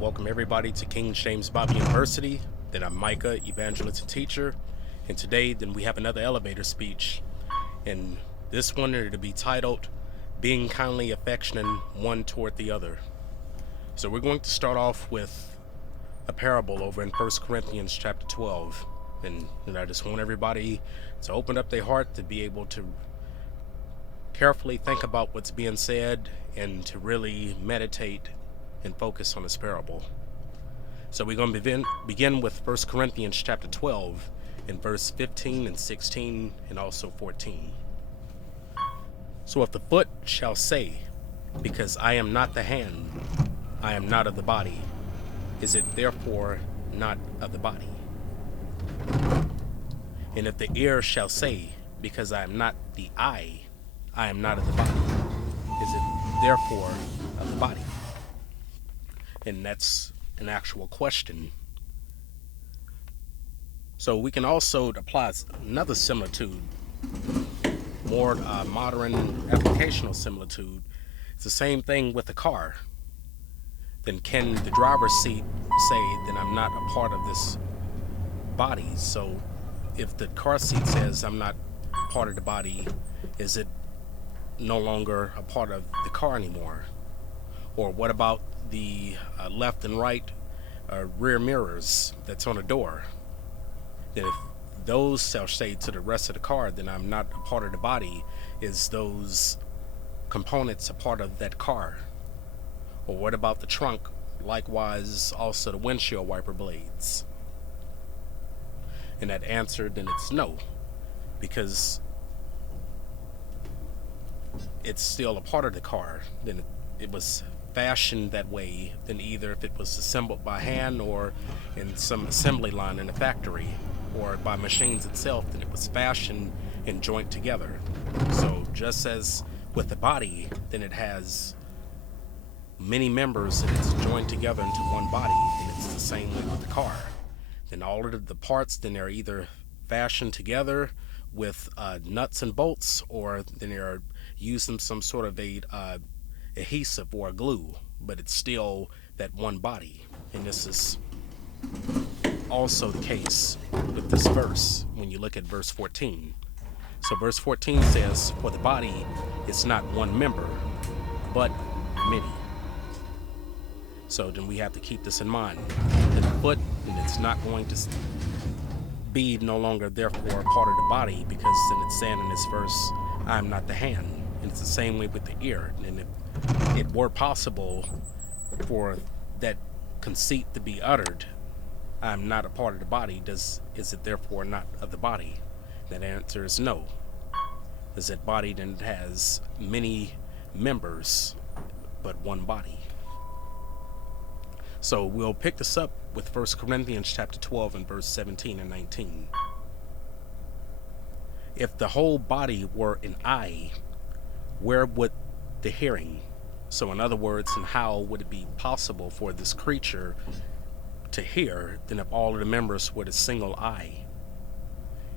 welcome everybody to King James Bible University. Then I'm Micah, evangelist and teacher. And today, then we have another elevator speech. And this one it'll be titled, Being Kindly Affectionate One Toward the Other. So we're going to start off with a parable over in 1 Corinthians chapter 12. And I just want everybody to open up their heart to be able to carefully think about what's being said and to really meditate and focus on this parable. So we're going to begin with 1 Corinthians chapter 12 in verse 15 and 16 and also 14. So if the foot shall say, because I am not the hand, I am not of the body, is it therefore not of the body? And if the ear shall say, because I am not the eye, I am not of the body, is it therefore of the body? And that's an actual question. So we can also apply another similitude, more modern applicational similitude. It's the same thing with the car. Then can the driver's seat say that I'm not a part of this body? So if the car seat says I'm not part of the body, is it no longer a part of the car anymore? Or what about the left and right rear mirrors that's on the door? Then if those shall say to the rest of the car, then I'm not a part of the body, is those components a part of that car? Or what about the trunk? Likewise, also the windshield wiper blades. And that answer, then it's no, because it's still a part of the car. Then it was fashioned that way, then either if it was assembled by hand or in some assembly line in a factory or by machines itself, then it was fashioned and joined together. So just as with the body, then it has many members and it's joined together into one body, and it's the same way with the car. Then all of the parts then are either fashioned together with nuts and bolts, or then they're using some sort of a adhesive or a glue, but it's still that one body. And this is also the case with this verse when you look at verse 14. So verse 14 says, for the body is not one member, but many. So then we have to keep this in mind. The foot, and it's not going to be no longer therefore a part of the body, because then it's saying in this verse, I'm not the hand. And it's the same way with the ear. And if it were possible for that conceit to be uttered, I'm not a part of the body, is it therefore not of the body? That answer is no. Because that body then has many members, but one body. So we'll pick this up with 1 Corinthians chapter 12 and verse 17 and 19. If the whole body were an eye, where would the hearing? So in other words, and how would it be possible for this creature to hear than if all of the members were a single eye?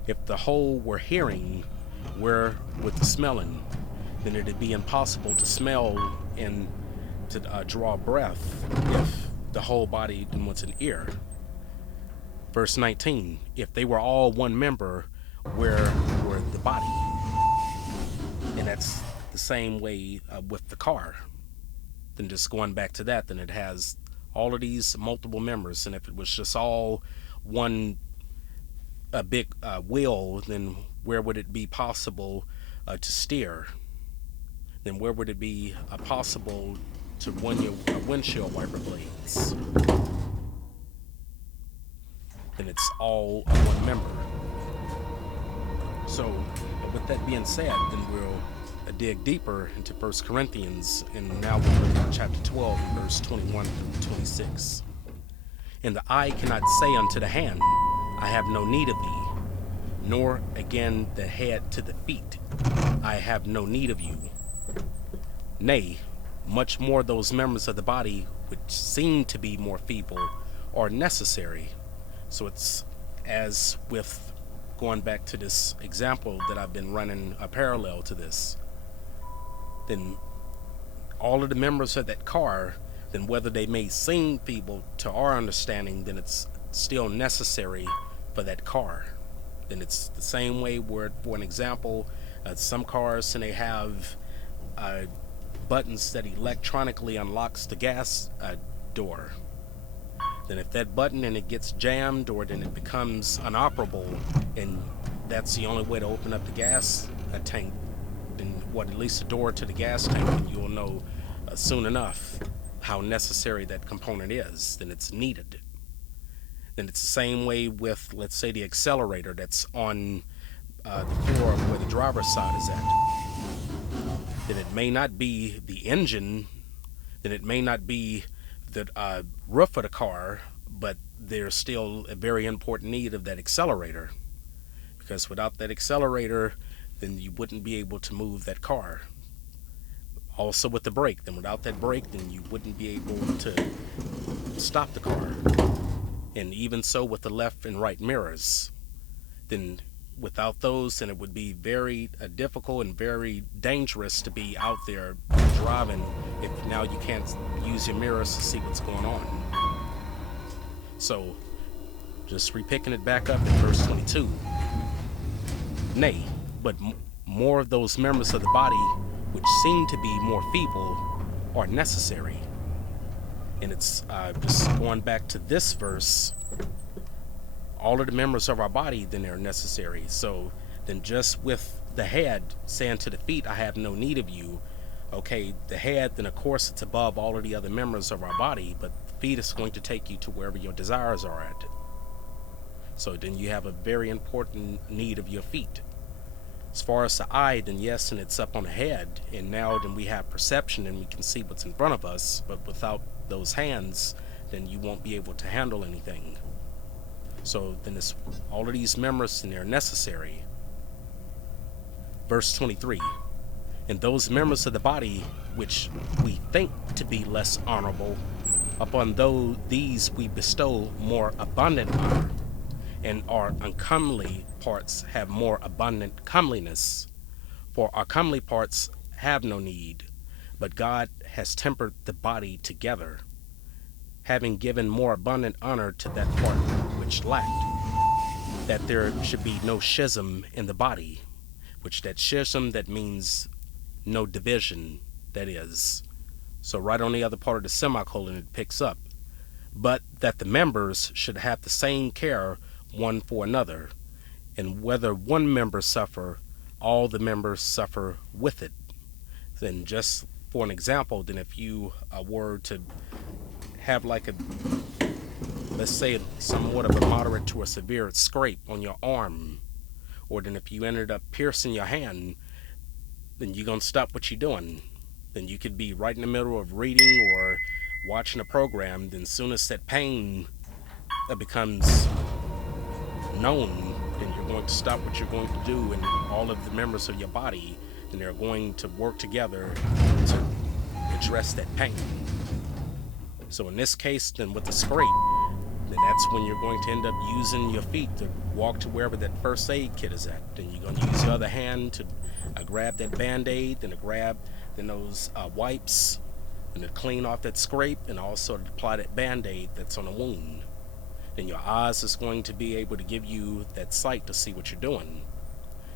If the whole were hearing, where would the smelling? Then it'd be impossible to smell and to draw breath if the whole body then was an ear. Verse 19, if they were all one member, where were the body? And that's the same way with the car. Then just going back to that, then it has all of these multiple members, and if it was just all one big wheel, then where would it be possible to steer? Then where would it be possible to run your windshield wiper blades? Then it's all one member. So with that being said, then we'll dig deeper into 1 Corinthians, and now we're looking at chapter 12 verse 21 through 26. And the eye cannot say unto the hand, I have no need of thee, nor again the head to the feet, I have no need of you. Nay, much more those members of the body which seem to be more feeble are necessary. So it's as with going back to this example that I've been running a parallel to this. Then all of the members of that car, then whether they may seem feeble to our understanding, then it's still necessary for that car. Then it's the same way where, for an example, some cars and they have uh, buttons that electronically unlocks the gas door. Then if that button and it gets jammed or then it becomes inoperable and that's the only way to open up the gas tank, then at least the door to the gas tank, and you'll know soon enough how necessary that component is. Then it's needed. Then it's the same way with, let's say, the accelerator that's on the floor where the driver's side is at. Then it may not be the engine, then it may not be the roof of the car, but there's still a very important need of that accelerator. Because without that accelerator, then you wouldn't be able to move that car. Also with the brake, then without that brake, then you wouldn't be able to stop the car. And even so with the left and right mirrors, then without those, then it would be very difficult and very dangerous to be out there driving if now you can't use your mirrors to see what's going on. So just repicking it back up in verse 22. Nay, but more of those members of the body which seem to be more feeble are necessary. And it's just going back to this verse, all of the members of our body then are necessary. So then just with the head saying to the feet, I have no need of you. Okay, the head, then of course it's above all of the other members of our body, but the feet is going to take you to wherever your desires are at. So then you have a very important need of your feet. As far as the eye, then yes, and it's up on the head, and now then we have perception and we can see what's in front of us, but without those hands, then you won't be able to handle anything. So then it's all of these members, and they're necessary. Verse 23, and those members of the body which we think to be less honorable, upon these we bestow more abundant honor, and our uncomely parts have more abundant comeliness. For our comely parts have no need, but God has tempered the body together, having given more abundant honor to that part which lacked, that there should be no schism in the body, which that schism, that means no division, that is. So right on the other part of the semicolon it picks up, but that the members should have the same care one for another, and whether one member suffer, all the members suffer with it. Then just for an example, then if you were to have like a, let's say somewhat of a moderate to a severe scrape on your arm, or then if you ended up piercing your hand, then you're going to stop what you're doing. Then you could be right in the middle of reading or watching a program, then soon as that pain becomes known, then you're going to stop what you're going to do, and all of the members of your body, then they're going to work together to address that pain. So in this case, then with the scrape, then that's when you're going to end up using your feet to walk to wherever that first aid kit is at. Then you're going to use your other hand to grab that band-aid, then to grab those wipes, and to clean off that scrape, and also to apply that band-aid that's on the wound. Then your eyes is going to be able to give you that sight to see what you're doing.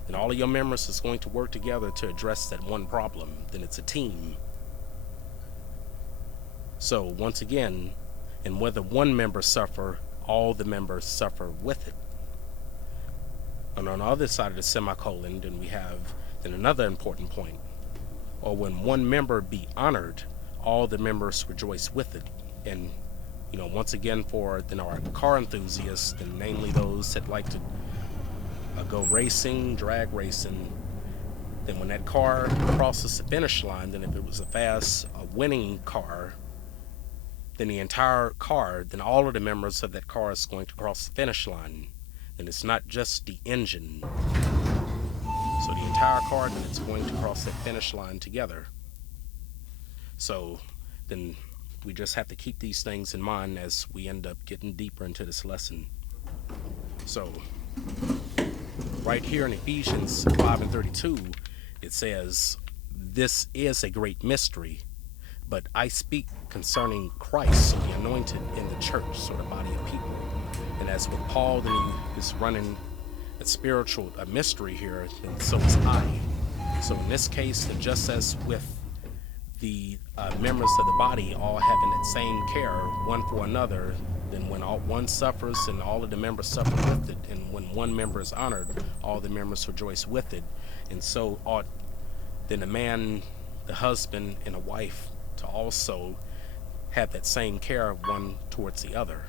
Then all of your members is going to work together to address that one problem. Then it's a team. So once again, and whether one member suffer, all the members suffer with it. And on the other side of the semicolon, then we have then another important point. Or when one member be honored, all the members rejoice with it. And once again, for then our car enthusiasts, and namely those that like to go racing, drag racing, then when that car crosses the finish line, then if it was a fast winning car, then the entire car, then all of the members of that car is going to cross the finish line. And it's not just the engine. So the entire car, then it's going to cross that finish line together. So then we just have to keep these things in mind as we end up getting deeper into this lesson. So right here in Ephesians 5:32, it says, this is a great mystery, But I speak concerning Christ, so the anointed in the church, so the body of people. And as with Paul, then he is running a spiritual mystery here, and so is I. So in this case, then just as with the members of the body all having that same care one for another, then when one suffers and all of the members suffer with it, and when one member is honored, all the members rejoice with it. And so ought then a man, the husband, and a wife to also have that same care one towards the other.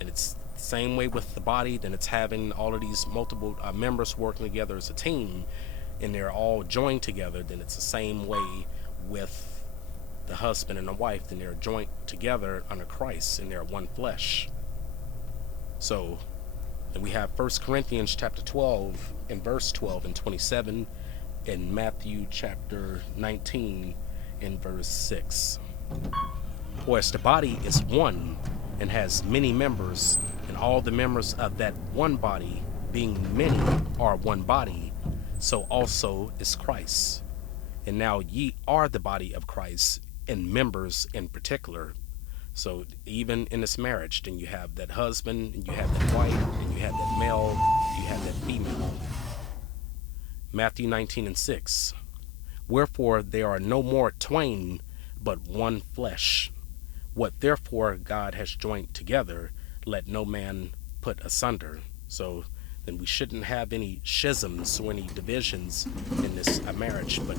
And it's the same way with the body, then it's having all of these multiple members working together as a team, and they're all joined together. Then it's the same way with the husband and the wife, then they're joined together under Christ, and they're one flesh. So then we have 1 Corinthians chapter 12 and verse 12 and 27, and Matthew chapter 19 and verse 6. For as the body is one and has many members, and all the members of that one body, being many, are one body, so also is Christ. And now ye are the body of Christ, and members in particular. So even in this marriage, then you have that husband, and you have that wife, and you have that male, you have that female. Matthew 19 and 6. Wherefore there are no more twain, but one flesh. What therefore God has joined together, let no man put asunder. So then we shouldn't have any schisms or any divisions in this marriage. But,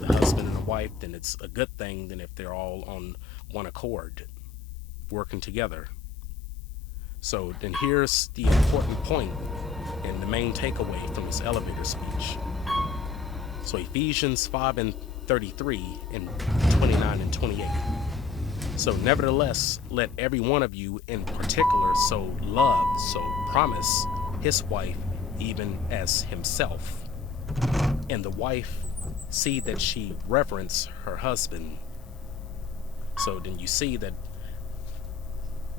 the husband and the wife, then it's a good thing then if they're all on one accord, working together. So then here's the important point and the main takeaway from this elevator speech. So Ephesians 5 and 33 and 29 and 28. So nevertheless, let every one of you in particular so love, so promise his wife even as himself, and the wife see that she reverence her husband. So then you see that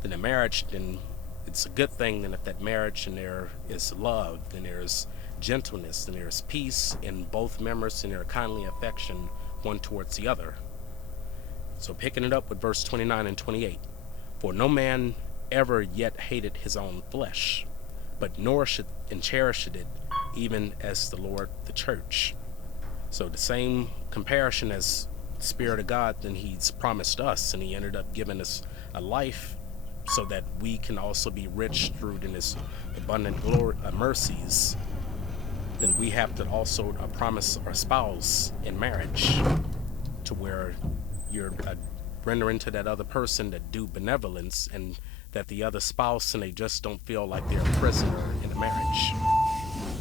in a marriage, then it's a good thing. Then if that marriage and there is love, then there's gentleness, then there's peace in both members, and their kindly affection one towards the other. So picking it up with verse 29 and 28. For no man ever yet hated his own flesh, but nourished and cherished it, even as the Lord the church. So the same comparison as the Spirit of God, then he's promised us, and he ended up giving us a life so that we can also be rich through in his abundant glory, mercies. Then we have to also promise our spouse in marriage, to where you're rendering to that other person that do benevolence, and that the other spouse, and they just don't feel like they're a prisoner in the marriage.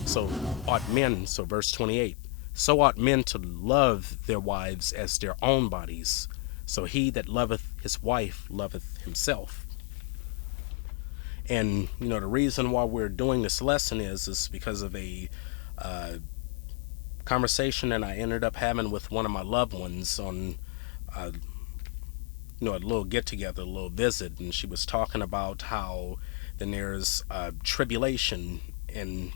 So ought men, so verse 28, so ought men to love their wives as their own bodies. So he that loveth his wife loveth himself. And the reason why we're doing this lesson is because of a conversation that I ended up having with one of my loved ones on a little get-together, a little visit, and she was talking about how then there's tribulation in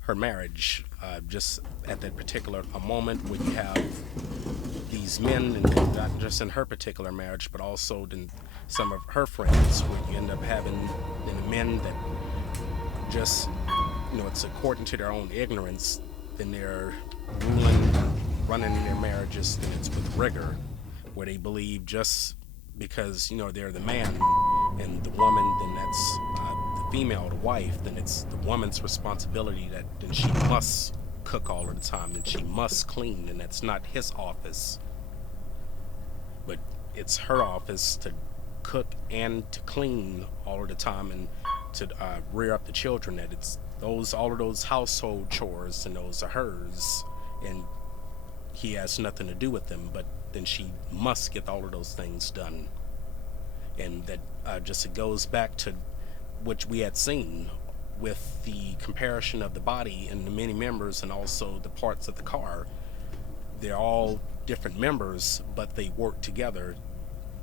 her marriage, just at that particular moment where you have these men, and not just in her particular marriage, but also in some of her friends, where you end up having men that just, it's according to their own ignorance, then they're running their marriages, then it's with rigor, where they believe just because they're the man and the woman, then that's the female, the wife, then it's the woman's responsibility that then she must cook all of the time, and she must clean, and that's not his office, but it's her office to cook and to clean all of the time, and to rear up the children. That it's all of those household chores, and those are hers, and he has nothing to do with them, but then she must get all of those things done. And that it goes back to which we had seen with the comparison of the body and the many members, and also the parts of the car. They're all different members, but they work together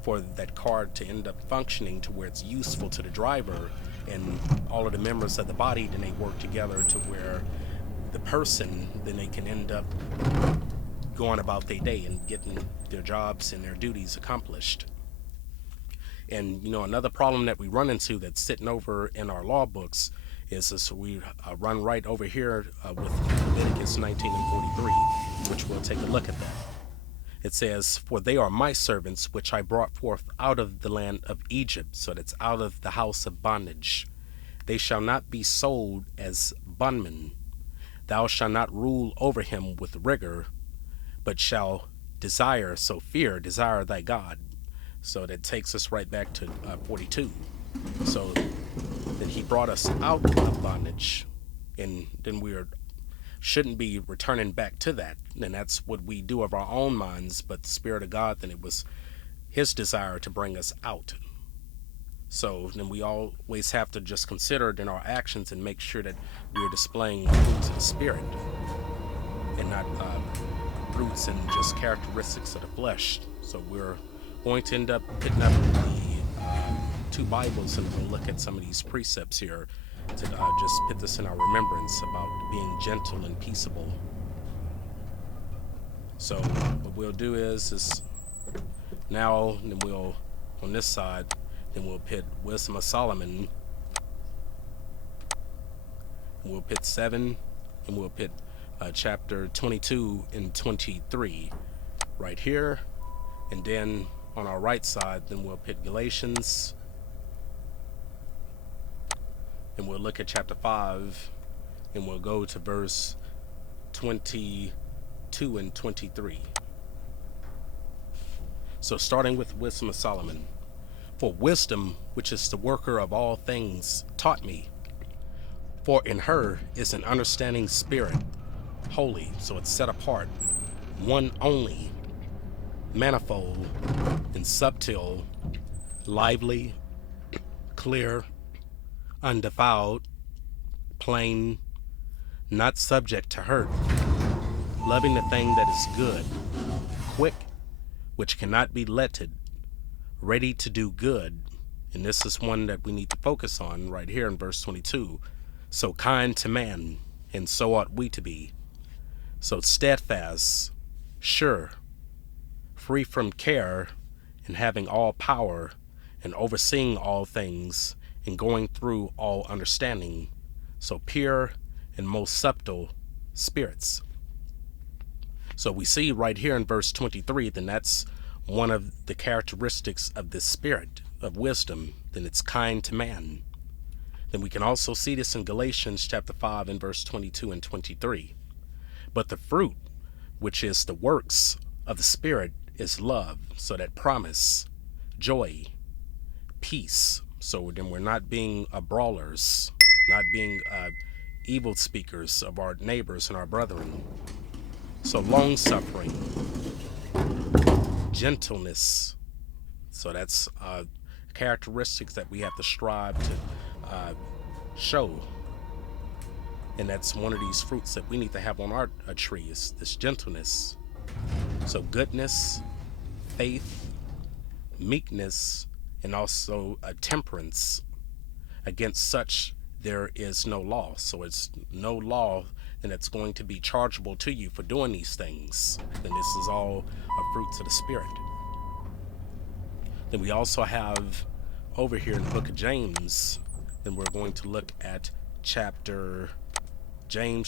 for that car to end up functioning to where it's useful to the driver, and all of the members of the body, then they work together to where the person, then they can end up going about their day and getting their jobs and their duties accomplished. And another problem that we run into that's sitting over in our law books is this: we run right over here with Leviticus 19 and 43, which we'll take a look at that. It says, "For they are my servants, which I brought forth out of the land of Egypt," so that's out of the house of bondage. "They shall not be sold as bondmen. Thou shalt not rule over him with rigor, but shall desire," so desire thy God. So that takes us right back to 42. So that he brought us out of bondage, and then shouldn't be returning back to that. And that's what we do of our own minds, but the Spirit of God, then it was his desire to bring us out. So then we always have to just consider it in our actions and make sure that we're displaying fruits of the Spirit and not fruits and just characteristics of the flesh. So we're going to end up picking up the two Bibles, and we'll look at some of these precepts here to just put this in our remembrance about being gentle and peaceable. So what we'll do is now, and then we'll, on this side, then we'll put Wisdom of Solomon, and we'll put 7, and we'll put chapter 22 and 23 right here. And then on our right side, then we'll put Galatians, and we'll look at chapter 5, and we'll go to verse 22 and 23. So starting with Wisdom of Solomon. "For wisdom, which is the worker of all things, taught me. For in her is an understanding spirit, holy," so it's set apart, "one only, manifold and subtle, lively, clear, undefiled, plain, not subject to hurt, loving the thing that is good, quick, which cannot be letted, ready to do good." And this is one that we need to focus on right here in verse 22. "So kind to man, and so ought we to be. So steadfast, sure, free from care, and having all power, and overseeing all things, and going through all understanding. So pure and most subtle spirits." So we see right here in verse 23, then that's one of the characteristics of this spirit of wisdom, then it's kind to man. Then we can also see this in Galatians chapter 5 and verse 22 and 23. "But the fruit, which is the works of the Spirit, is love," so that promise, joy, peace. So then we're not being brawlers, not being evil speakers of our neighbors and our brethren. So long suffering, gentleness. So that's characteristics that we have to strive to show. And that's one of these fruits that we need to have on our tree, is this gentleness. So goodness, faith, meekness, and also a temperance. Against such there is no law. So it's no law, and it's going to be chargeable to you for doing these things. And this is all fruits of the Spirit. Then we also have over here in the book of James, then we're going to look at James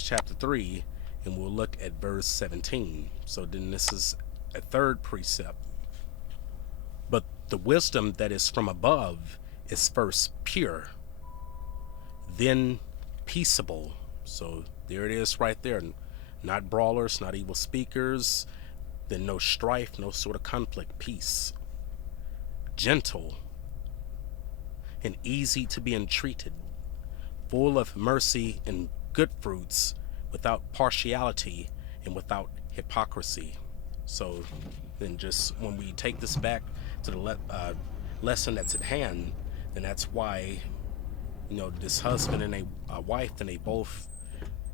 chapter 3, and we'll look at verse 17. So then this is a third precept. "But the wisdom that is from above is first pure, then peaceable." So there it is right there. Not brawlers, not evil speakers, then no strife, no sort of conflict, peace. "Gentle and easy to be entreated, full of mercy and good fruits, without partiality and without hypocrisy." So then just when we take this back to the lesson that's at hand, then that's why this husband and a wife, and they both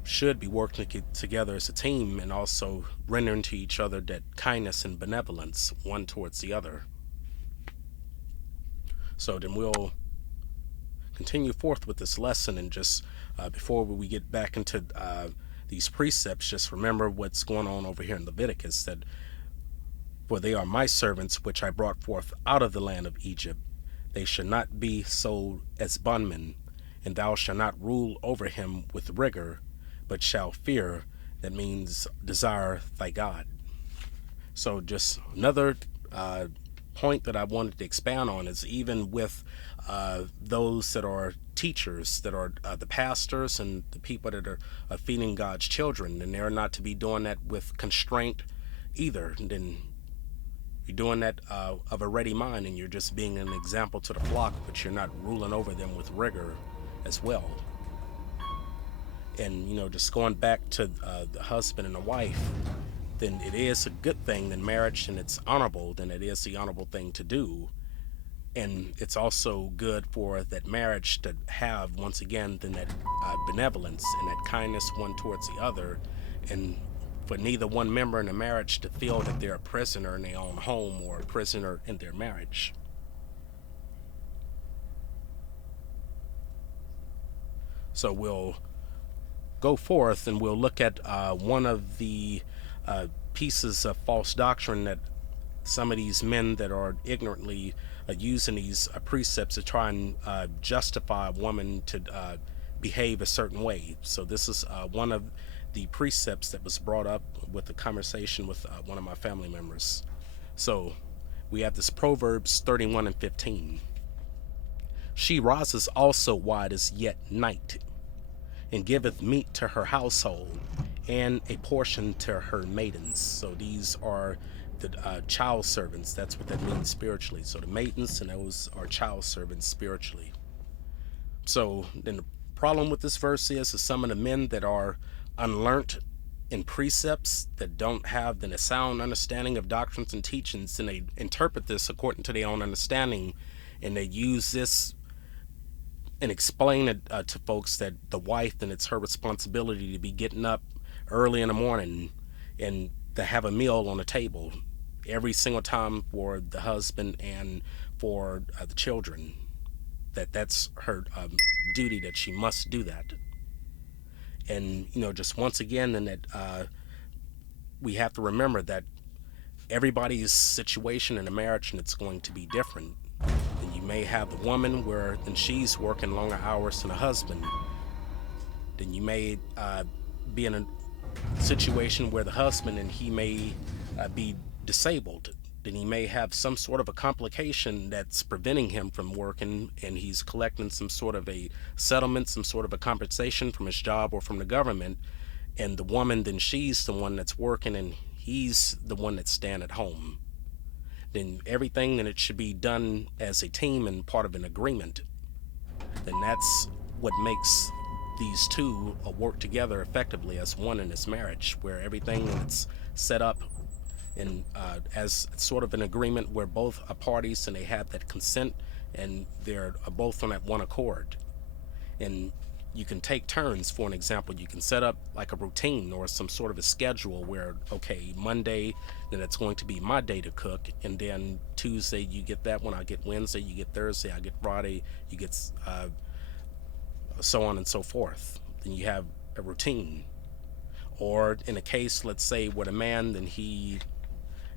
should be working together as a team, and also rendering to each other that kindness and benevolence one towards the other. So then we'll continue forth with this lesson, and just before we get back into these precepts, just remember what's going on over here in Leviticus, that for they are my servants which I brought forth out of the land of Egypt. They shall not be sold as bondmen, and thou shalt not rule over him with rigor, but shall fear, that means desire thy God. So just another point that I wanted to expound on is even with those that are teachers, that are the pastors and the people that are feeding God's children, and they're not to be doing that with constraint either. And then you're doing that of a ready mind, and you're just being an example to the flock, but you're not ruling over them with rigor as well. And just going back to the husband and the wife, then it is a good thing in marriage, and it's honorable, then it is the honorable thing to do. And it's also good for that marriage to have, once again, then that benevolence and that kindness one towards the other, and for neither one member in the marriage to feel that they're a prisoner in their own home or a prisoner in their marriage. So we'll go forth and we'll look at one of the pieces of false doctrine that some of these men that are ignorantly using these precepts to try and justify a woman to behave a certain way. So this is one of the precepts that was brought up with the conversation with one of my family members. So we have this Proverbs 31:15. She rises also while it is yet night, and giveth meat to her household, and a portion to her maidens. So these are the child servants. That's what that means spiritually. So the maidens, and those are child servants spiritually. So then the problem with this verse is some of the men that are unlearned in precepts, that don't have then a sound understanding of doctrines and teachings, and they interpret this according to their own understanding, and they use this and explain it to folks that the wife, then it's her responsibility to be getting up early in the morning and to have a meal on the table every single time for the husband and for the children. That's her duty, that she must do that. And just once again, and that we have to remember that everybody's situation in a marriage, and it's going to be different. And you may have the woman where then she's working longer hours than the husband. Then you may be in a situation where the husband, and he may be disabled. Then he may have some sort of a complication that's preventing him from working, and he's collecting some sort of a settlement, some sort of a compensation from his job or from the government. And the woman, then she's the one that's working, and he's the one that's staying at home. Then everything, then it should be done as a team and part of an agreement. Then that's what makes these two work together effectively as one in this marriage, where everything is set up in as sort of an agreement where both are parties and they have that consent, and they're both on that one accord. And you can take turns. For an example, you can set up like a routine or some sort of a schedule where, okay, Monday, then it's going to be my day to cook, and then Tuesday you get that one, I get Wednesday, you get Thursday, I get Friday, you get so on and so forth. Then you have a routine. Or in a case, let's say, with a man, then he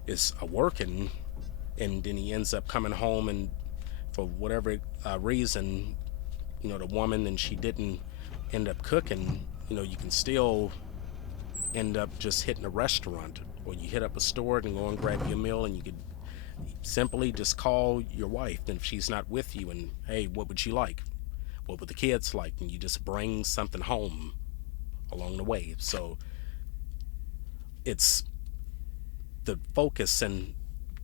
is working, and then he ends up coming home, and for whatever reason, the woman, and she didn't end up cooking, you can still end up just hitting a restaurant, or you hit up a store and go and grab your meal, and you could simply just call your wife, and if she's not with you, and hey, what would you like? What would the kids like? And you just bring something home along the way. So it's the focus, and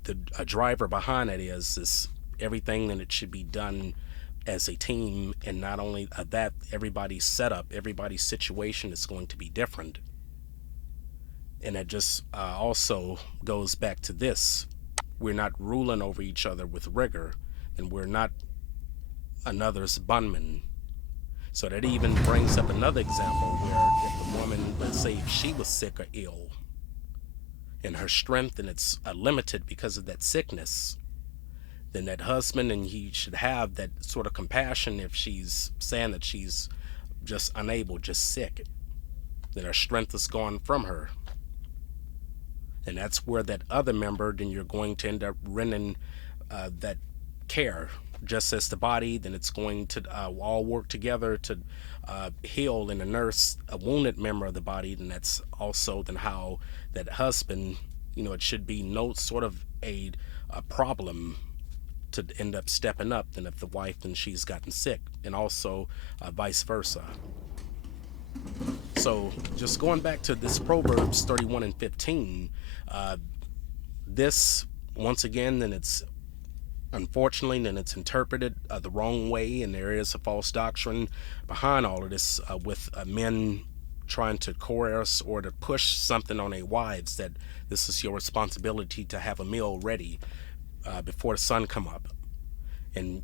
the driver behind it is everything that it should be done as a team, and not only that, everybody's setup, everybody's situation is going to be different. And it just also goes back to this: we're not ruling over each other with rigor, and we're not another's bondman. So that even brings up another example where if the woman, let's say if she was sick or ill, and her strength, and it's limited because of that sickness, then that husband, and he should have that sort of compassion if she's saying that she's just unable, just sick. then her strength is gone from her. And that's where that other member, then you're going to end up rendering that care. Just as the body, then it's going to all work together to heal and nurse a wounded member of the body. Then that's also then how that husband, it should be no sort of a problem to end up stepping up than if the wife then she's gotten sick, and also vice versa. So just going back to this Proverbs 31 and 15, this once again, then it's unfortunately, then it's interpreted the wrong way, and there is a false doctrine behind all of this with men trying to coerce or to push something on their wives that this is your responsibility to have a meal ready before the sun come up. And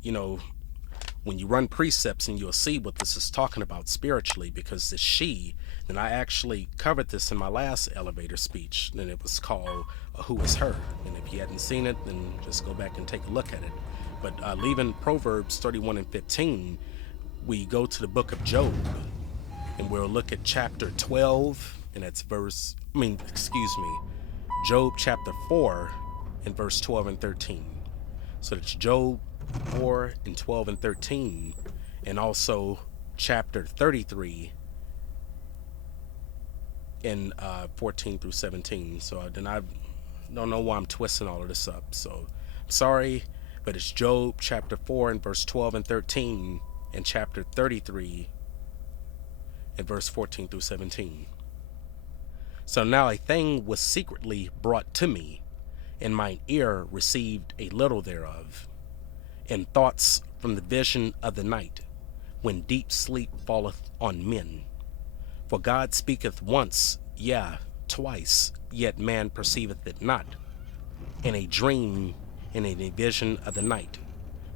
when you run precepts, and you'll see what this is talking about spiritually, because the she, and I actually covered this in my last elevator speech, and it was called Who Is Her? And if you hadn't seen it, then just go back and take a look at it. But leaving Proverbs 31 and 15, we go to the book of Job, and we'll look at chapter 12, and that's Job chapter 4 and verse 12 and 13. So that's Job 4 and 12 and 13, and also chapter 33 and 14 through 17. So then I don't know why I'm twisting all of this up, so I'm sorry, but it's Job chapter 4 and verse 12 and 13, and chapter 33 and verse 14 through 17. So now a thing was secretly brought to me, and mine ear received a little thereof, and thoughts from the vision of the night, when deep sleep falleth on men. For God speaketh once, yea, twice, yet man perceiveth it not. In a dream, and in a vision of the night,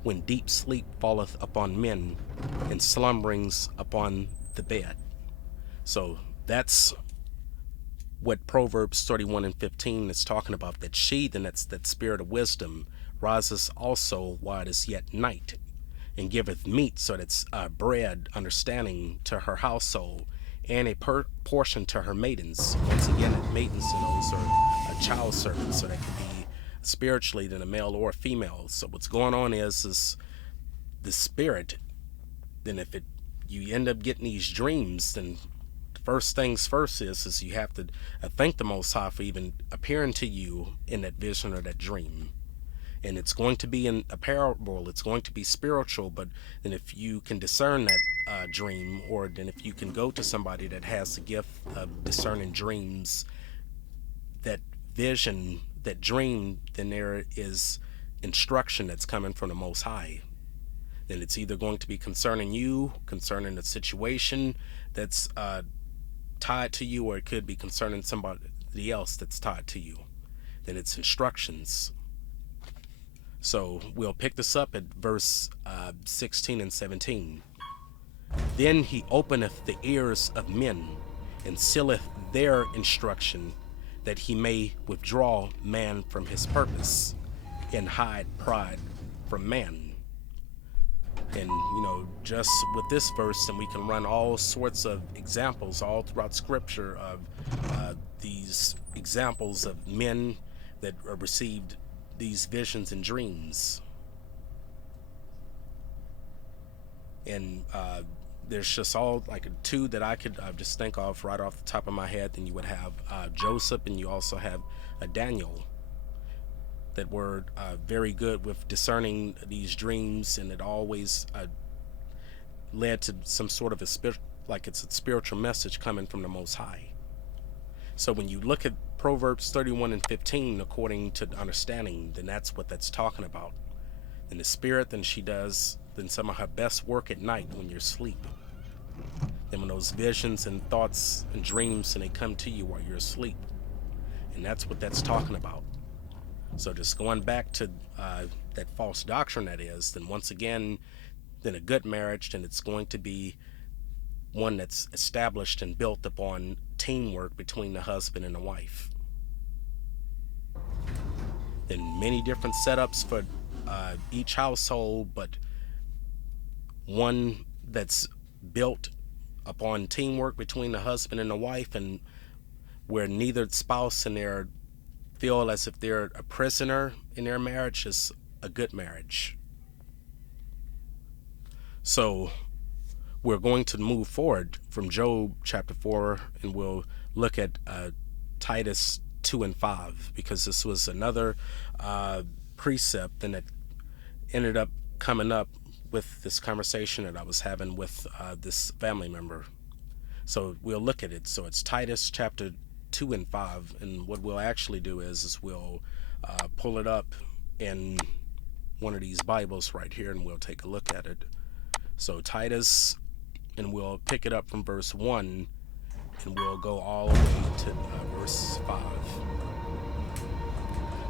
when deep sleep falleth upon men, and slumberings upon the bed. So that's what Proverbs 31 and 15 is talking about, that she, then that's that spirit of wisdom, rises also while it is yet night, and giveth meat, so that's bread, understanding to her household, and a portion to her maidens. Once again, maidens, those are child servants, so that could be spiritually then a male or a female. So what's going on is the spirit, then if you end up getting these dreams, then first things first is you have to thank the Most High for even appearing to you in that vision or that dream. And it's going to be in a parable, it's going to be spiritual, but then if you can discern that dream, or then if you can go to somebody that has the gift of discerning dreams, that vision, that dream, then there is instruction that's coming from the Most High. Then it's either going to be concerning you, concerning the situation that's tied to you, or it could be concerning somebody else that's tied to you. Then it's instructions. So we'll pick this up at verse 16 and 17. Then he openeth the ears of men, and sealeth their instruction, that he may withdraw man from his purpose, and hide pride from man. And just with this verse, and we can run all sorts of examples all throughout scripture of these examples of men that received these visions and dreams. And there's just all like two that I could just think of right off the top of my head. Then you would have Joseph, and you also have Daniel, that were very good with discerning these dreams, and it always led to some sort of it's a spiritual message coming from the Most High. So when you look at Proverbs 31 and 15, according to the understanding, then that's what that's talking about. In the spirit, then she does then some of her best work at night when you're asleep. Then when those visions and thoughts and dreams, and they come to you while you're asleep. And that's what that's talking about. So just going back to that false doctrine that is, then once again, then a good marriage, then it's going to be one that's established and built upon teamwork between the husband and the wife. Then many different setups for each household, but one that's built upon teamwork between the husband and the wife, and where neither spouse in their feel as if they're a prisoner in their marriage, is a good marriage. So we're going to move forward from Job chapter 4, and we'll look at Titus 2 and 5, because this was another precept, and it ended up coming up with this conversation that I was having with this family member. So we'll look at it. So it's Titus chapter 2 and 5, and what we'll actually do is we'll pull it up in one of these Bibles right here, and we'll take a look at it. So Titus, and we'll pick it up from verse 1, and we'll go all the way to verse 5.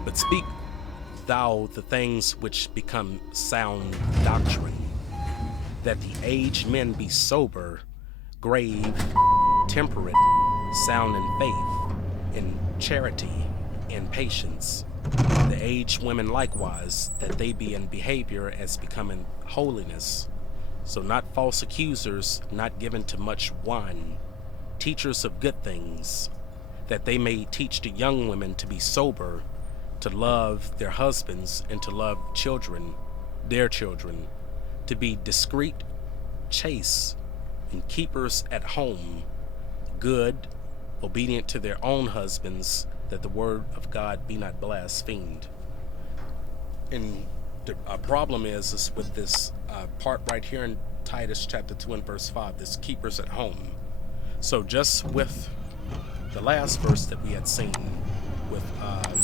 But speak thou the things which become sound doctrine, that the aged men be sober, grave, temperate, sound in faith, in charity, in patience. The aged women likewise, that they be in behavior as becoming holiness. So not false accusers, not given to much wine, teachers of good things, that they may teach the young women to be sober, to love their husbands, and to love children, their children, to be discreet, chaste, and keepers at home, good, obedient to their own husbands, that the word of God be not blasphemed. And the problem is with this part right here in Titus chapter 2 and verse 5, this keepers at home. So just with the last verse that we had seen, with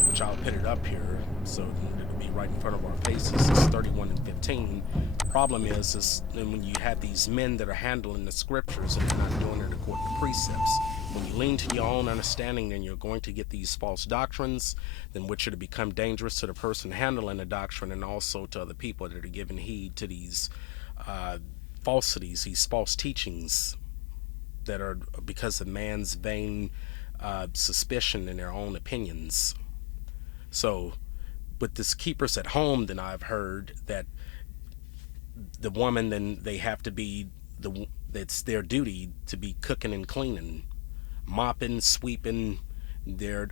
which I'll put it up here, so it'll be right in front of our faces, is 31 and 15. The problem is when you have these men that are handling the scriptures and they're not doing it according to precepts. When you lean to your own understanding, then you're going to get these false doctrines, then which are to become dangerous to the person handling the doctrine, and also to other people that are giving heed to these falsities, these false teachings that are because of man's vain suspicion and their own opinions. So with this keepers at home, then I've heard that the woman, then they have to be it's their duty to be cooking and cleaning, mopping, sweeping, their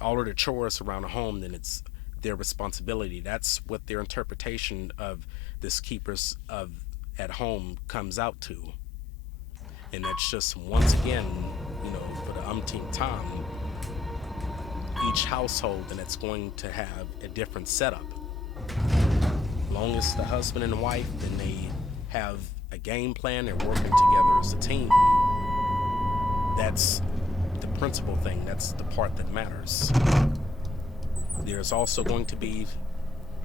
all of the chores around the home. Then it's their responsibility. That's what their interpretation of this keepers of at home comes out to. And that's just, once again, for the umpteenth time, each household, and it's going to have a different setup. Long as the husband and the wife, then they have a game plan, they're working together as a team. That's the principal thing. That's the part that matters. There's also going to be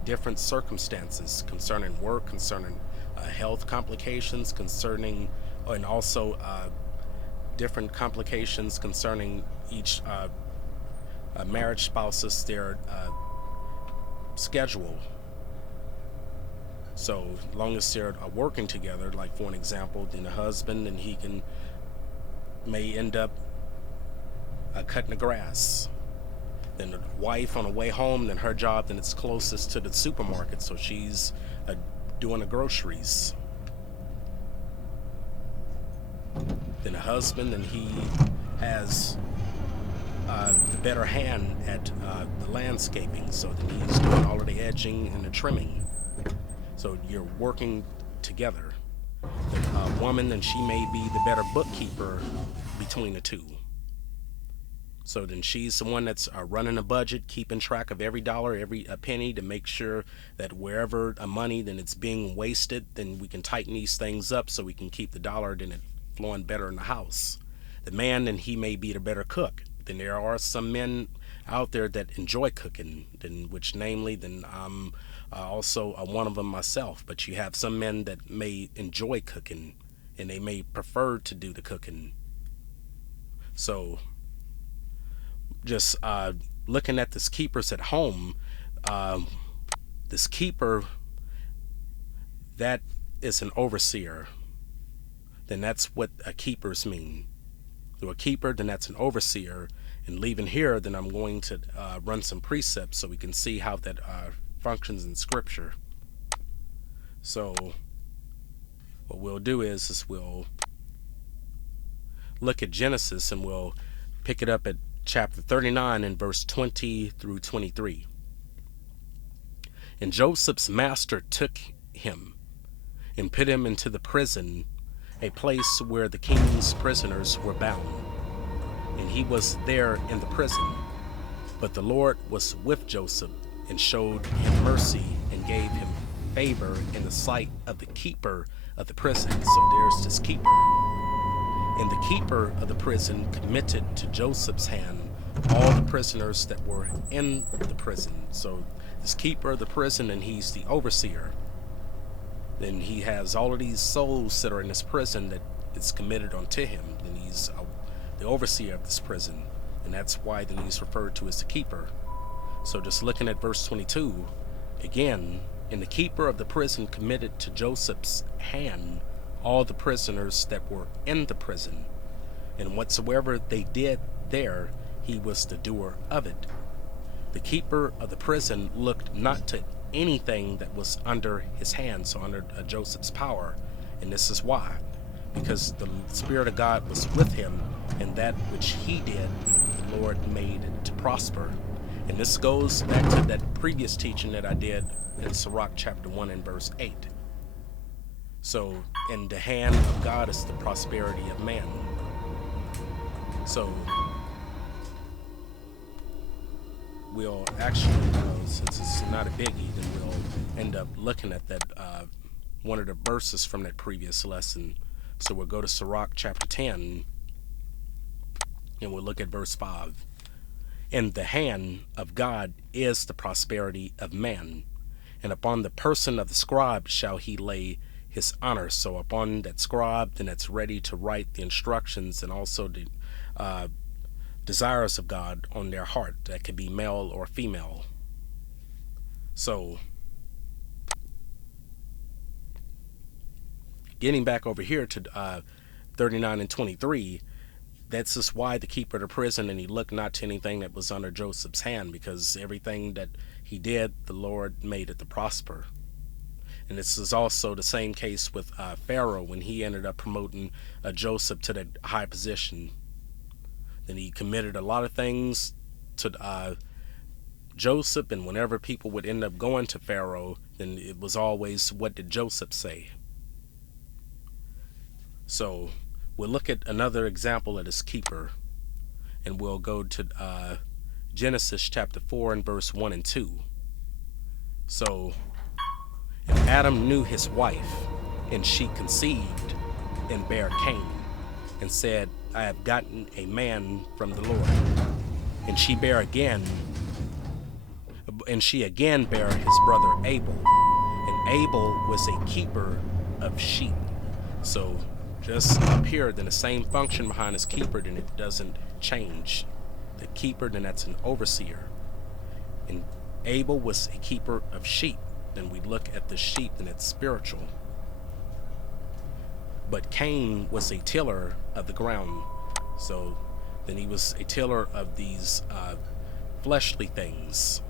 different circumstances concerning work, concerning health complications, concerning, and also different complications concerning each marriage spouse's their schedule. So long as they're working together, like for an example, then the husband, and he may end up cutting the grass. Then the wife, on the way home, then her job, then it's closest to the supermarket, so she's doing the groceries. Then the husband, and he has the better hand at the landscaping, so then he's doing all of the edging and the trimming. So you're working together. The woman, and she may be the better bookkeeper between the two. So then she's the one that's running a budget, keeping track of every dollar, every penny, to make sure that wherever a money then it's being wasted, then we can tighten these things up so we can keep the dollar then it flowing better in the house. The man, then he may be the better cook. Then there are some men out there that enjoy cooking, then which namely, then I'm also one of them myself. But you have some men that may enjoy cooking, and they may prefer to do the cooking. So just looking at this keepers at home, this keeper, that is an overseer. Then that's what a keepers mean. So a keeper, then that's an overseer. And leaving here, then I'm going to run some precepts so we can see how that functions in scripture. So what we'll do is we'll look at Genesis, and we'll pick it up at chapter 39 and verse 20 through 23. And Joseph's master took him and put him into the prison, a place where the king's prisoners were bound. And he was there in the prison. But the Lord was with Joseph and showed him mercy and gave him favor in the sight of the keeper of the prison. So there's this keeper. And the keeper of the prison committed to Joseph's hand all the prisoners that were in the prison. So this keeper of the prison, and he's the overseer. Then he has all of these souls that are in this prison that it's committed onto him. And he's the overseer of this prison. And that's why then he's referred to as the keeper. So just looking at verse 22, again, and the keeper of the prison committed to Joseph's hand all the prisoners that were in the prison. And whatsoever they did there, he was the doer of it. The keeper of the prison looked not to anything that was under his hand, so under Joseph's power. And this is why. Because the Spirit of God was with him, and that which he did, the Lord made it to prosper. And this goes back to that previous teaching that I did in Sirach chapter 1 and verse 8. So, in the hand of God is the prosperity of man. So, we'll actually, since it's not a biggie, then we'll end up looking at that one of the verses from that previous lesson. So we'll go to Sirach chapter 10, and we'll look at verse 5. And the hand of God is the prosperity of man, and upon the person of the scribe shall he lay his honor. So upon that scribe, then that's ready to write the instructions and also the desires of God on their heart. That could be male or female. So getting back over here to 39 and 23, that's just why the keeper of the prison, and he looked not to anything that was under Joseph's hand, because everything that he did, the Lord made it to prosper. And this is also the same case with Pharaoh when he ended up promoting Joseph to that high position. Then he committed a lot of things to Joseph, and whenever people would end up going to Pharaoh, then it was always, what did Joseph say? So we'll look at another example of this keeper, and we'll go to Genesis chapter 4 and verse 1 and 2. So, and Adam knew his wife, and she conceived and bare Cain, and said, I have gotten a man from the Lord. And she again bare his brother Abel, and Abel was a keeper of sheep. So just up here, then the same function behind his keeper, then it doesn't change. The keeper, then that's an overseer. And Abel was a keeper of sheep. Then we look at the sheep, then it's spiritual. But Cain was a tiller of the ground. So then he was a tiller of these fleshly things.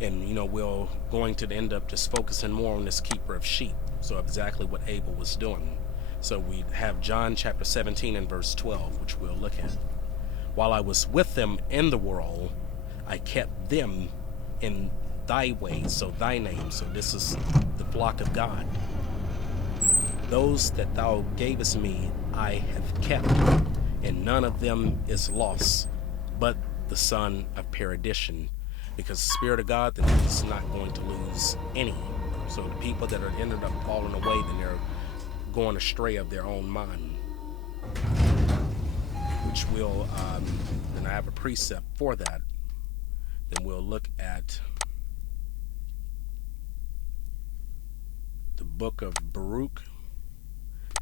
And, we're going to end up just focusing more on this keeper of sheep. So exactly what Abel was doing. So we have John chapter 17 and verse 12, which we'll look at. While I was with them in the world, I kept them in thy way, so thy name. So this is the flock of God. Those that thou gavest me, I have kept, and none of them is lost, but the son of perdition. Because the Spirit of God, then he's not going to lose any. So the people that are ended up falling away, then they're going astray of their own mind. Which will, then I have a precept for that. Then we'll look at the book of Baruch,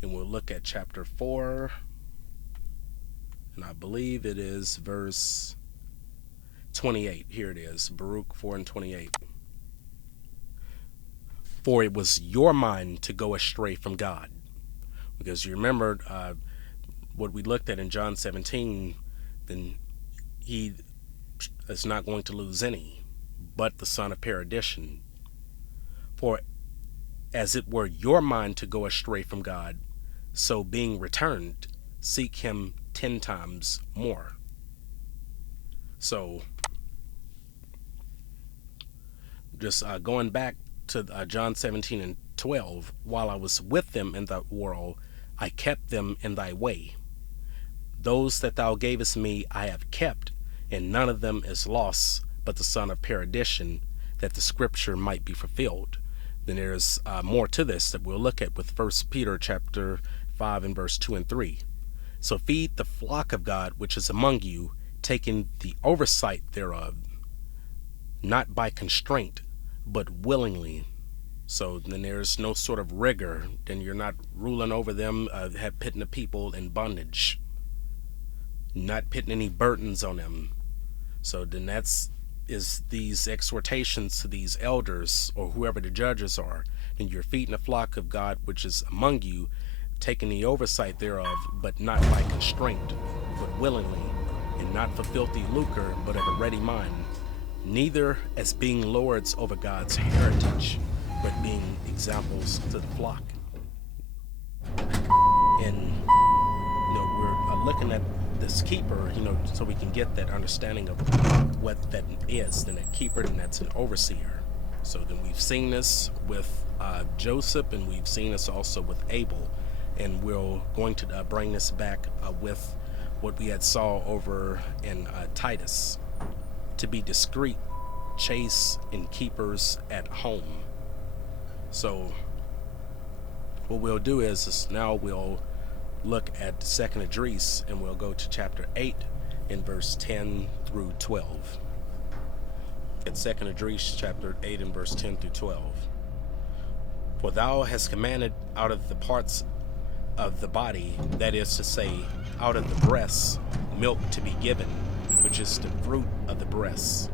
and we'll look at chapter 4, and I believe it is verse 28. Here it is, Baruch 4 and 28. For it was your mind to go astray from God. Because you remember what we looked at in John 17, then he is not going to lose any, but the son of perdition. For as it were your mind to go astray from God, So being returned, seek him 10 times more. So just going back to John 17 and 12, while I was with them in the world, I kept them in thy way. Those that thou gavest me I have kept, and none of them is lost, but the son of perdition, that the scripture might be fulfilled. Then there's more to this that we'll look at with 1 Peter chapter 5 and verse 2 and 3. So feed the flock of God which is among you, taking the oversight thereof, not by constraint, but willingly. So then there's no sort of rigor. Then you're not ruling over them, putting the people in bondage, not putting any burdens on them. So then is these exhortations to these elders or whoever the judges are. Then you're feeding the flock of God which is among you, taking the oversight thereof, but not by constraint, but willingly, and not for filthy lucre, but of a ready mind, neither as being lords over God's heritage, but being examples to the flock. And we're looking at this keeper, so we can get that understanding of what that is. Then a keeper, and that's an overseer. So then we've seen this with Joseph, and we've seen this also with Abel, and we're going to bring this back with what we had saw over in Titus, to be discreet, chaste, and keepers at home. So what we'll do is now we'll look at 2nd Esdras, and we'll go to chapter 8 in verse 10 through 12. At 2nd Esdras chapter 8 and verse 10 through 12. For thou hast commanded out of the parts of the body, that is to say, out of the breasts, milk to be given, which is the fruit of the breasts,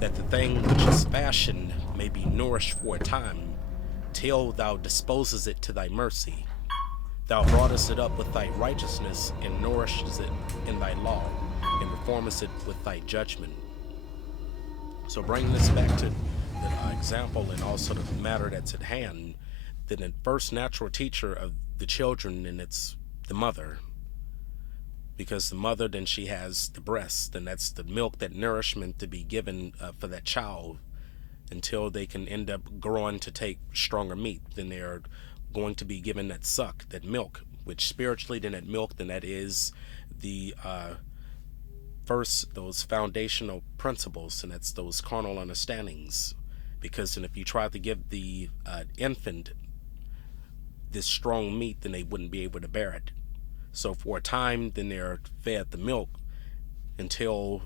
that the thing which is fashioned may be nourished for a time, till thou disposest it to thy mercy. Thou broughtest it up with thy righteousness, and nourishest it in thy law, and reformest it with thy judgment. So bringing this back to the example and also the matter that's at hand, then the first natural teacher of the children, and it's the mother. Because the mother, then she has the breast, and that's the milk, that nourishment to be given for that child until they can end up growing to take stronger meat. Then they're going to be given that suck, that milk, which spiritually, then that milk, then that is the first, those foundational principles, and that's those carnal understandings. Because then if you try to give the infant this strong meat, then they wouldn't be able to bear it. So for a time, then they're fed the milk until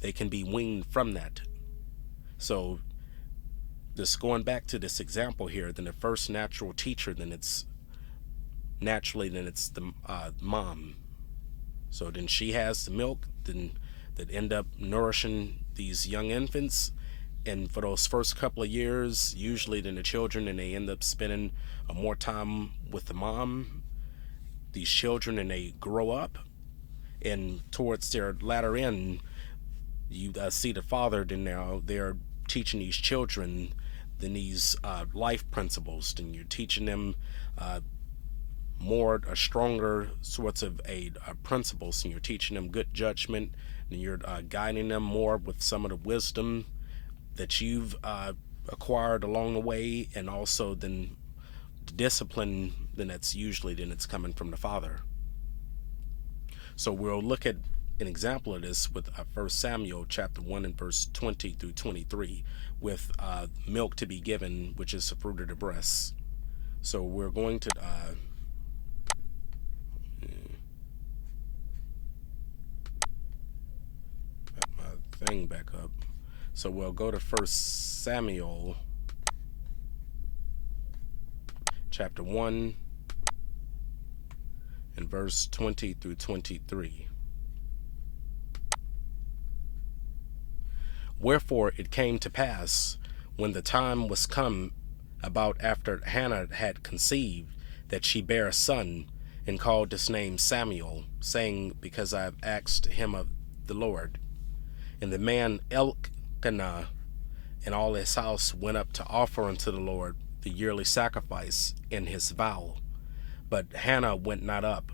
they can be weaned from that. So just going back to this example here, then the first natural teacher, then it's naturally, then it's the mom. So then she has the milk, then that end up nourishing these young infants. And for those first couple of years, usually then the children, and they end up spending more time with the mom, these children, and they grow up. And towards their latter end, you see the father, then now they're teaching these children then these life principles. Then you're teaching them more stronger sorts of principles, and you're teaching them good judgment, and you're guiding them more with some of the wisdom that you've acquired along the way, and also then the discipline, then that's usually then it's coming from the father. So we'll look at an example of this with 1 Samuel chapter 1 and verse 20 through 23, with milk to be given, which is the fruit of the breast. So we're going to put my thing back up. So we'll go to 1 Samuel chapter 1 and verse 20 through 23. Wherefore it came to pass, when the time was come about after Hannah had conceived, that she bare a son, and called his name Samuel, saying, because I have asked him of the Lord. And the man Elkanah and all his house went up to offer unto the Lord the yearly sacrifice in his vow. But Hannah went not up,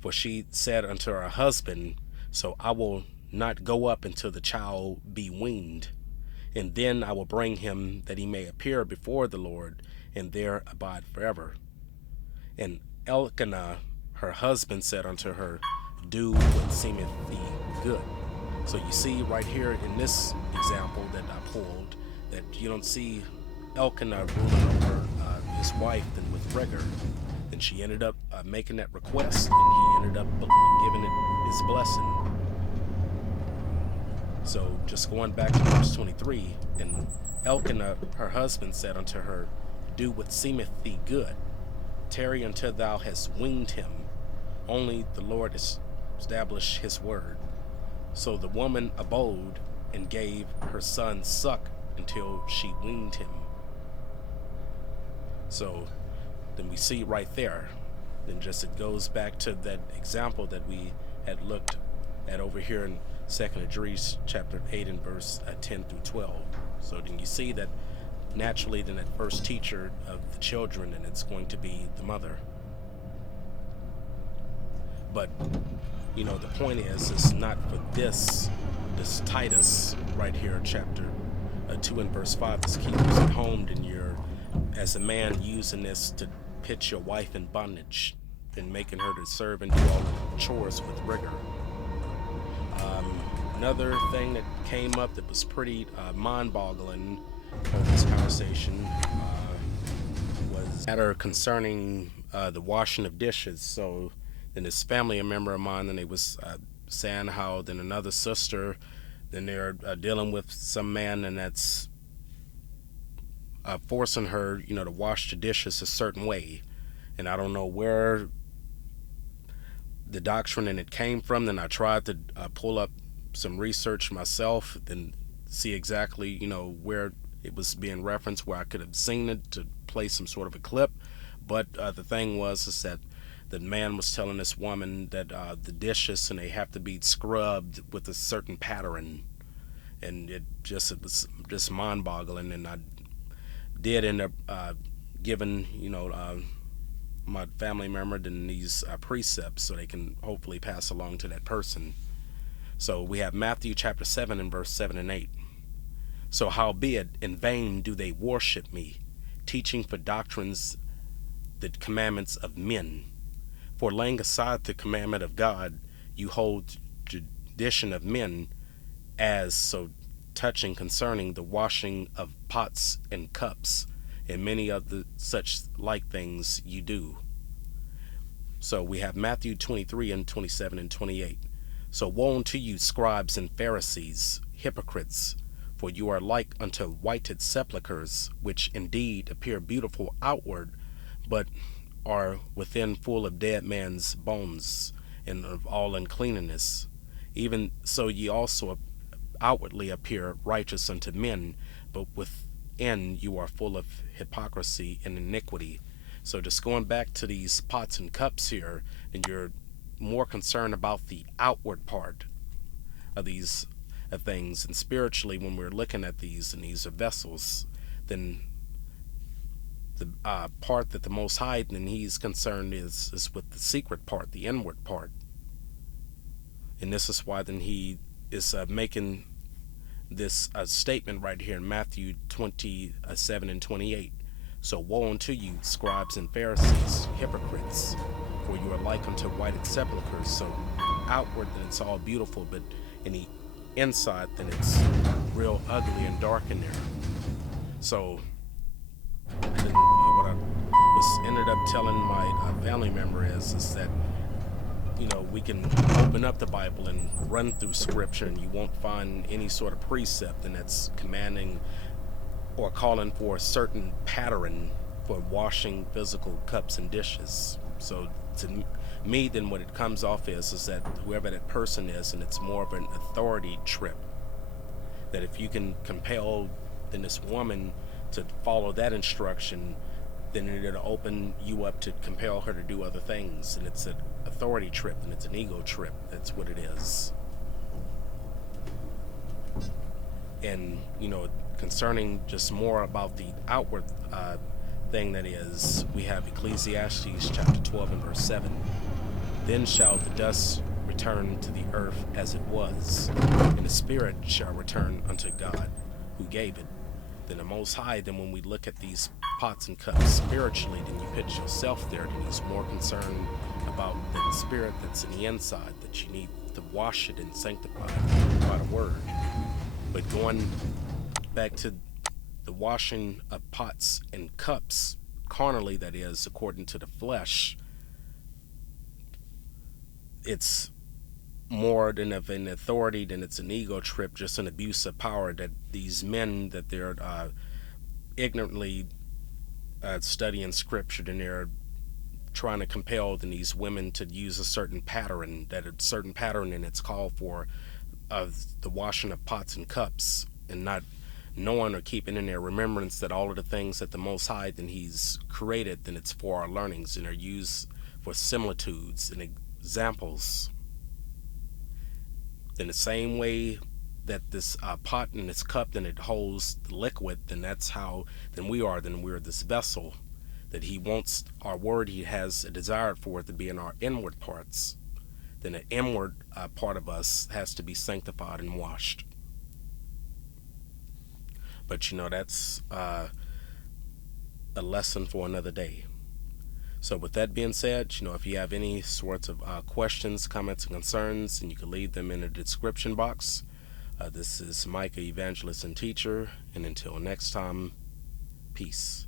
for she said unto her husband, so I will not go up until the child be weaned, and then I will bring him, that he may appear before the Lord, and there abide forever. And Elkanah her husband said unto her, do what seemeth thee good. So you see right here in this example that I pulled, that you don't see Elkanah ruling over his wife than with rigor. Then she ended up making that request, and he ended up giving it his blessing. So just going back to verse 23, and Elkanah her husband said unto her, do what seemeth thee good. Tarry until thou hast weaned him. Only the Lord establish his word. So the woman abode and gave her son suck until she weaned him. So then we see right there, then just it goes back to that example that we had looked at over here in 2nd Esdras chapter 8 and verse 10 through 12. So then you see that naturally then that first teacher of the children, and it's going to be the mother. But you know, the point is, it's not for this Titus right here, chapter 2 and verse 5, this keeps it homed in your, as a man using this to put your wife in bondage and making her to serve and do all chores with rigor. Another thing that came up that was pretty mind-boggling of this conversation was a matter concerning the washing of dishes. So then this family member of mine, and they was saying how then another sister, then they're dealing with some man, and that's forcing her, you know, to wash the dishes a certain way. And I don't know where the doctrine and it came from. Then I tried to pull up some research myself, then see exactly, you know, where it was being referenced, where I could have seen it to play some sort of a clip. But the thing was is that the man was telling this woman that the dishes, and they have to be scrubbed with a certain pattern, and it was just mind-boggling. And I did end up giving, you know, my family member then these precepts so they can hopefully pass along to that person. So we have Matthew chapter 7 and verse 7 and 8. So howbeit in vain do they worship me, teaching for doctrines the commandments of men. For laying aside the commandment of God, you hold tradition of men, as so touching concerning the washing of pots and cups, and many other such like things you do. So we have Matthew 23 and 27 and 28. So woe unto you, scribes and Pharisees, hypocrites, for you are like unto whited sepulchres, which indeed appear beautiful outward, but are within full of dead men's bones, and of all uncleanness. Even so ye also outwardly appear righteous unto men, but within you are full of hypocrisy and iniquity. So just going back to these pots and cups here, and you're more concerned about the outward part of these things, and spiritually when we're looking at these, and these are vessels, then the part that the Most High and he's concerned is with the secret part, the inward part. And this is why then he is making this statement right here in Matthew 27 and 28. So woe unto you, scribes and Pharisees, hypocrites, for you are like unto whited sepulchres. So outward then it's all beautiful, but in the inside then it's real ugly and dark in there. So then, what I ended up telling my family member is that, you know, we can open up the Bible and run through scripture, and you won't find any sort of precept and that's commanding or calling for a certain pattern for washing physical cups and dishes. So to me, then what it comes off is that whoever that person is, and it's more of an authority trip, that if you can compel then this woman to follow that instruction, then it'll open you up to compel her to do other things. And it's an authority trip, and it's an ego trip. That's what it is. And, you know, concerning just more about the outward thing that is, we have Ecclesiastes chapter 12 and verse 7. Then shall the dust return to the earth as it was, and the spirit shall return unto God who gave it. Then the Most High, then when we look at these pots and cups spiritually, then you put yourself there, then he's more concerned about that spirit that's in the inside, that you need to wash it and sanctify it by the word. But going back to the washing of pots and cups, carnally that is, according to the flesh, it's more than of an authority, than it's an ego trip, just an abuse of power that these men, that they're ignorantly studying scripture, and they're trying to compel these women to use a certain pattern, and it's called for of the washing of pots and cups, and not knowing or keeping in their remembrance that all of the things that the Most High, then he's created, then it's for our learnings, and are used for similitudes and examples. In the same way that this pot and this cup, then it holds the liquid, then that's how then we're this vessel that he wants our word, he has a desire for it to be in our inward parts. Then the inward part of us has to be sanctified and washed. But that's a lesson for another day. So with that being said, if you have any sorts of questions, comments, and concerns, and you can leave them in the description box. This is Micah, evangelist and teacher, and until next time, peace.